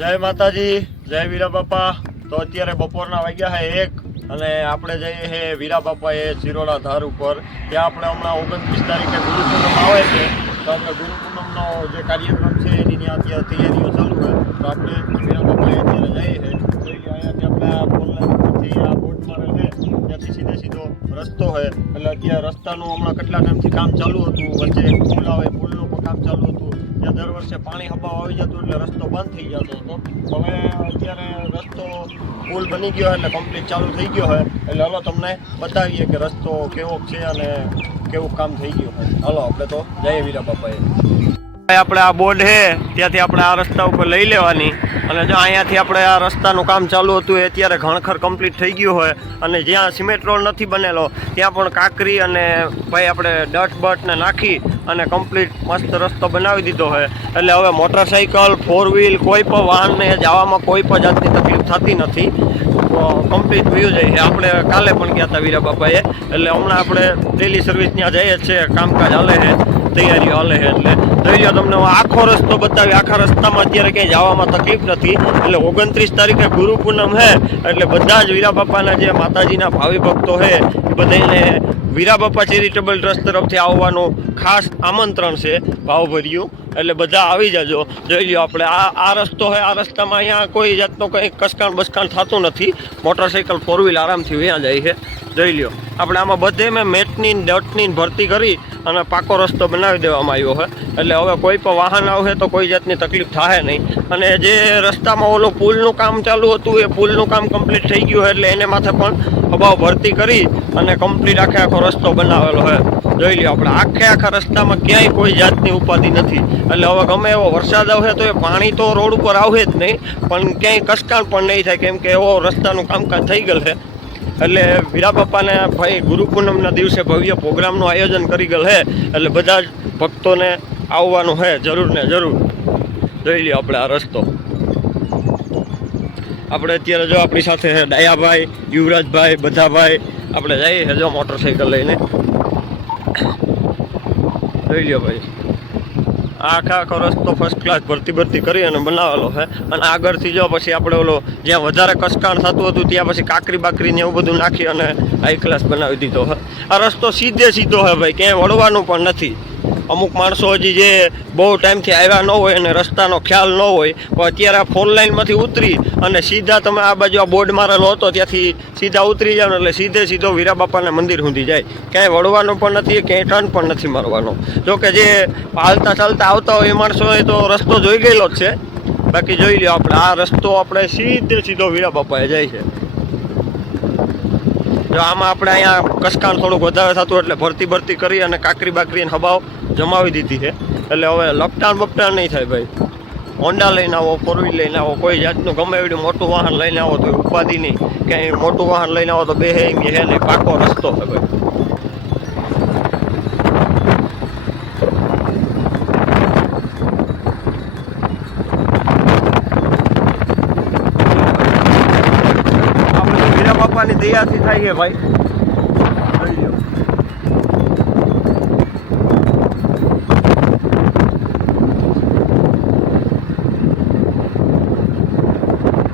જય માતાજી, જય વીરા બાપા। તો અત્યારે બપોરના વાગ્યા છે 1 અને આપણે જઈએ છે વીરા બાપાએ ચિરોડા ધાર ઉપર। ત્યાં આપણે હમણાં 29 તારીખે ગુરુ પૂનમ આવે છે, તો આપણે ગુરુ પૂનમનો જે કાર્યક્રમ છે એની ત્યાં અત્યારે તૈયારીઓ ચાલુ છે। તો આપણે વીરા બાપાએ અત્યારે જઈએ છીએ। અહીંયાથી આપણે પોલથી આ બોટ મારેલ છે, ત્યાંથી સીધો રસ્તો છે। એટલે અત્યારે રસ્તાનું હમણાં કેટલા ટાઈમથી કામ ચાલુ હતું, વચ્ચે એક પુલ આવે, પુલનું પણ કામ ચાલુ હતું। ત્યાં દર વર્ષે પાણી હબાવ આવી જતું એટલે રસ્તો બંધ થઈ જતો હતો। હવે અત્યારે રસ્તો પુલ બની ગયો એટલે કમ્પ્લીટ ચાલુ થઈ ગયો છે। એટલે હાલો તમને બતાવીએ કે રસ્તો કેવો છે અને કેવું કામ થઈ ગયું છે। હાલો આપણે તો જઈએ વીરા બાપાએ। આપણે આ બોર્ડ છે ત્યાંથી આપણે આ રસ્તા ઉપર લઈ લેવાની અને જો અહીંયાથી આપણે આ રસ્તાનું કામ ચાલુ હતું એ અત્યારે ઘણખર કમ્પ્લીટ થઈ ગયું હોય અને જ્યાં સિમેન્ટ રોડ નથી બનેલો ત્યાં પણ કાંકરી અને ભાઈ આપણે ડટ બટને નાખી અને કમ્પ્લીટ મસ્ત રસ્તો બનાવી દીધો છે। એટલે હવે મોટરસાઇકલ, 4 વ્હીલ કોઈ પણ વાહનને જવામાં કોઈ પણ જાતની તકલીફ થતી નથી, કમ્પ્લીટ વ્યૂ જાય છે। આપણે કાલે પણ ગયા હતા વીરા બાપાએ, એટલે હમણાં આપણે ડેલી સર્વિસ ત્યાં જઈએ જ છીએ, કામકાજ હાલે છે, તૈયારીઓ હાલે છે। એટલે જોઈ લો તમને આખો રસ્તો બતાવી, આખા રસ્તામાં અત્યારે ક્યાંય જવામાં તકલીફ નથી। એટલે 29 તારીખે ગુરુ પૂનમ છે એટલે બધા જ વીરા બાપાના જે માતાજીના ભાવિ ભક્તો છે એ બધાને વીરા બાપા ચેરિટેબલ ટ્રસ્ટ તરફથી આવવાનું ખાસ આમંત્રણ છે ભાવભર્યું। એટલે બધા આવી જજો। જોઈ લો આપણે આ રસ્તો છે, આ રસ્તામાં અહીંયા કોઈ જાતનું કંઈ કસકાણ બસકાણ થતું નથી, મોટરસાઇકલ 4 વ્હીલ આરામથી વયા જાય છે। જોઈ લો આપણે આમાં બધે મેં મેટની ડટની ભરતી કરી અને પાકો રસ્તો બનાવી દેવામાં આવ્યો છે। એટલે હવે કોઈ પણ વાહન આવશે તો કોઈ જાતની તકલીફ થાય નહીં। અને જે રસ્તામાં ઓલો પુલનું કામ ચાલુ હતું એ પુલનું કામ કમ્પ્લીટ થઈ ગયું છે, એટલે એને માથે પણ અભાવ ભરતી કરી અને કમ્પ્લીટ આખો રસ્તો બનાવેલો છે। જોઈ લો આપણે આખા રસ્તામાં ક્યાંય કોઈ જાતની ઉપાધિ નથી। એટલે હવે ગમે એવો વરસાદ આવશે તો એ પાણી તો રોડ ઉપર આવશે જ નહીં, પણ ક્યાંય કસકાણ પણ નહીં થાય, કેમ કે એવો રસ્તાનું કામકાજ થઈ ગયેલ છે। એટલે વીરા બાપાને ભાઈ ગુરુ પૂનમના દિવસે ભવ્ય પ્રોગ્રામનું આયોજન કરી ગયેલ છે, એટલે બધા જ ભક્તોને આવવાનું છે જરૂર ને જરૂર। જોઈ લો આપણે આ રસ્તો, આપણે અત્યારે જો આપણી સાથે છે ડાયાભાઈ, યુવરાજભાઈ, બધાભાઈ આપણે જઈએ છે જો મોટરસાઇકલ લઈને। જોઈ લો ભાઈ આખો રસ્તો ફર્સ્ટ ક્લાસ ભરતી કરી અને બનાવેલો છે। અને આગળથી જો પછી આપણે ઓલો જ્યાં વધારે કસકાણ થતું હતું ત્યાં પછી કાંકરી બાકરીને એવું બધું નાખી અને હાઈ ક્લાસ બનાવી દીધો છે। આ રસ્તો સીધો છે ભાઈ, ક્યાંય વળવાનું પણ નથી। અમુક માણસો હજી જે બહુ ટાઈમથી આવ્યા ન હોય અને રસ્તાનો ખ્યાલ ન હોય, પણ અત્યારે આ 4 લાઇનમાંથી ઉતરી અને સીધા તમે આ બાજુ આ બોર્ડ મારેલો હતો ત્યાંથી સીધા ઉતરી જાવ એટલે સીધો વીરા બાપાના મંદિર સુધી જાય, ક્યાંય વળવાનું પણ નથી, ક્યાંય ટર્ન પણ નથી મારવાનો। જોકે જે હાલતા ચાલતા આવતા હોય એ માણસોએ તો રસ્તો જોઈ ગયેલો જ છે। બાકી જોઈ લો આપણે આ રસ્તો આપણે સીધો વીરા બાપાએ જાય છે। જો આમાં આપણે અહીંયા કસકાણ થોડુંક વધારે થતું એટલે ભરતી કરી અને કાંકરી બાકરીને હબાવ જમાવી દીધી છે। એટલે હવે લપટાણ નહીં થાય ભાઈ। હોન્ડા લઈને આવો, 4 વ્હીલ લઈને આવો, કોઈ જાતનું ગમે એવડું મોટું વાહન લઈને આવો તો ઉપાધિ નહીં, ક્યાંય મોટું વાહન લઈને આવો તો બેહે એમ હે નહીં, પાકો રસ્તો છે ભાઈ। આપણે વીરા બાપાની દયાથી થાય છે ભાઈ।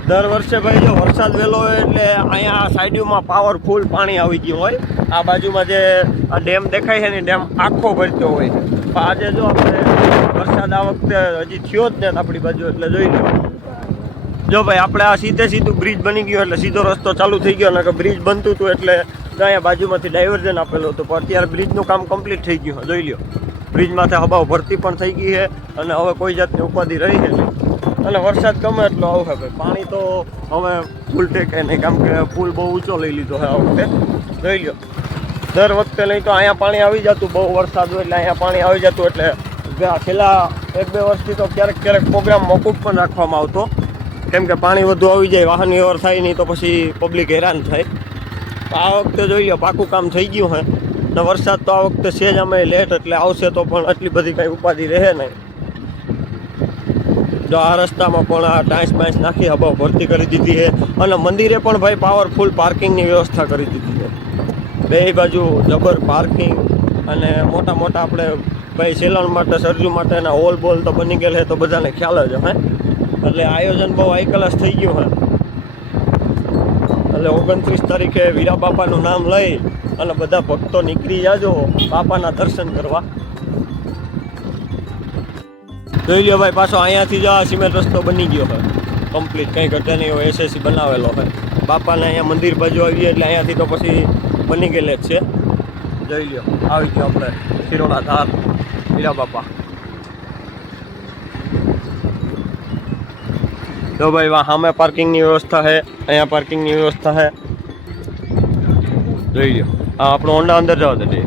દર વર્ષે ભાઈ જો વરસાદ વહેલો હોય એટલે અહીંયા સાઈડમાં પાવરફુલ પાણી આવી ગયું હોય। આ બાજુમાં જે આ ડેમ દેખાય છે ને ડેમ આખો ભરતો હોય છે, પણ આજે જો આપણે વરસાદ આ વખતે હજી થયો જ ને આપણી બાજુ, એટલે જોઈ લો જો ભાઈ આપણે આ સીધું બ્રિજ બની ગયો એટલે સીધો રસ્તો ચાલુ થઈ ગયો। અને બ્રિજ બનતું હતું એટલે અહીંયા બાજુમાંથી ડાયવર્ઝન આપેલું હતું, પણ અત્યારે બ્રિજનું કામ કમ્પ્લીટ થઈ ગયું છે। જોઈ લો બ્રિજમાંથી હબાવ ભરતી પણ થઈ ગઈ છે અને હવે કોઈ જાતની ઉપાધિ રહી છે નહીં। અને વરસાદ ગમે એટલો આવશે ભાઈ, પાણી તો હવે ફૂલ ટેકે નહીં, કેમ કે પુલ બહુ ઊંચો લઈ લીધો છે આ વખતે। જોઈ લો દર વખતે નહીં તો અહીંયા પાણી આવી જતું, બહુ વરસાદ હોય એટલે અહીંયા પાણી આવી જતું, એટલે છેલ્લા 1-2 વર્ષથી તો ક્યારેક પ્રોગ્રામ મોકૂફ પણ રાખવામાં આવતો, કેમ કે પાણી વધુ આવી જાય, વાહન વ્યવહાર થાય નહીં તો પછી પબ્લિક હેરાન થાય। આ વખતે જોઈ લો પાકું કામ થઈ ગયું છે ને વરસાદ તો આ વખતે છે જ અમે લેટ, એટલે આવશે તો પણ એટલી બધી કાંઈ ઉપાધિ રહે નહીં। જો આ રસ્તામાં પણ આ ટાઈસ બાઈસ નાખી હબાવ ભરતી કરી દીધી છે અને મંદિરે પણ ભાઈ પાવરફુલ પાર્કિંગની વ્યવસ્થા કરી દીધી છે। બે બાજુ જબર પાર્કિંગ અને મોટા આપણે ભાઈ સેલણ માટે, સરજુ માટેના હોલ બોલ તો બની ગયેલ છે, તો બધાને ખ્યાલ જ હે। એટલે આયોજન બહુ હાઈ ક્લાસ થઈ ગયું છે. એટલે 29 તારીખે વીરા બાપાનું નામ લઈ અને બધા ભક્તો નીકળી જાજો બાપાના દર્શન કરવા. જોઈ લ્યો ભાઈ, પાછો અહીંયાથી જ આ સિમેન્ટ રસ્તો બની ગયો છે કમ્પ્લીટ, કંઈ ઘટે નહીં એવો એસએસસી બનાવેલો છે. બાપાને અહીંયા મંદિર બાજુ આવીએ એટલે અહીંયાથી તો પછી બની ગયેલે જ છે. જોઈ લ્યો, આવી ગયો આપણે શિરોડા ધાર વીરા બાપા. જો ભાઈ વાહ સામે પાર્કિંગની વ્યવસ્થા છે, અહીંયા પાર્કિંગની વ્યવસ્થા છે. જોઈ લો, આ આપણો હોન્ડા અંદર જવા દે.